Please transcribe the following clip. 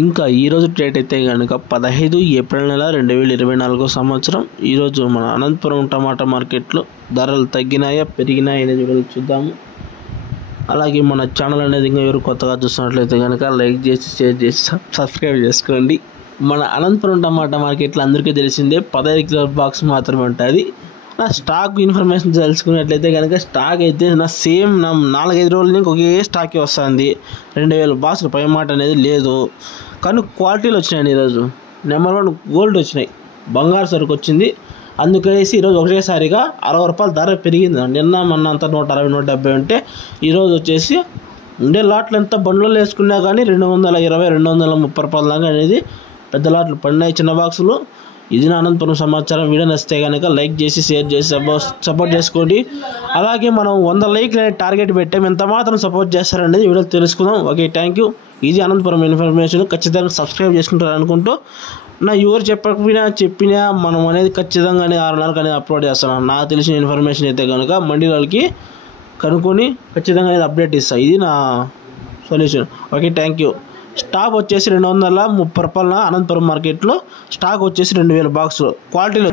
ఇంకా ఈరోజు డేట్ అయితే కనుక 15 ఏప్రిల్ నెల 2024 సంవత్సరం. ఈరోజు మన అనంతపురం టమాటా మార్కెట్లో ధరలు తగ్గినాయా పెరిగినాయా అనేది కూడా చూద్దాము. అలాగే మన ఛానల్ అనేది ఇంకా ఎవరు కొత్తగా చూస్తున్నట్లయితే కనుక లైక్ చేసి షేర్ చేసి సబ్స్క్రైబ్ చేసుకోండి. మన అనంతపురం టమాటా మార్కెట్లో అందరికీ తెలిసిందే 15 కిలోల బాక్స్ మాత్రమే ఉంటుంది. నా స్టాక్ ఇన్ఫర్మేషన్ తెలుసుకున్నట్లయితే కనుక స్టాక్ అయితే నా 4-5 రోజుల నుంచి ఒకే స్టాకే వస్తుంది. 2000 బాక్సులు పై మాట అనేది లేదు. కానీ క్వాలిటీలు వచ్చినాయండి. ఈరోజు నెంబర్ 1 గోల్డ్ వచ్చినాయి, బంగారు సరుకు వచ్చింది. అందుకనేసి ఈరోజు ఒకటేసారిగా 60 రూపాయలు ధర పెరిగింది. నిన్న మొన్న అంతా 160, 170 ఉంటే ఈరోజు వచ్చేసి ఉండే లాట్లు ఎంత బండ్లలో వేసుకున్నా కానీ 220, 230 రూపాయల దాకా అనేది పెద్ద లాట్లు పడినాయి, చిన్న బాక్సులు. ఇది నా అనంతపురం సమాచారం. వీడియో నచ్చితే కనుక లైక్ చేసి షేర్ చేసి సపోర్ట్ చేసుకోండి. అలాగే మనం 100 లైక్లు అనేది టార్గెట్ పెట్టాం. ఎంత మాత్రం సపోర్ట్ చేస్తారనేది వీడియో తెలుసుకుందాం. Okay, thank you. ఇది అనంతపురం ఇన్ఫర్మేషన్. ఖచ్చితంగా సబ్స్క్రైబ్ చేసుకుంటారు అనుకుంటూ నా ఎవరు చెప్పినా మనం అనేది ఖచ్చితంగా 6 నెలలకు అనేది అప్లోడ్ చేస్తున్నాను. నాకు తెలిసిన ఇన్ఫర్మేషన్ అయితే కనుక మండీలకి కనుక్కొని ఖచ్చితంగా అనేది అప్డేట్ ఇస్తాను. ఇది నా solution. Okay, thank you. Stock వచ్చేసి 230 రూపాయల అనంతపురం మార్కెట్లో స్టాక్ వచ్చేసి 2000 బాక్సులు క్వాలిటీలో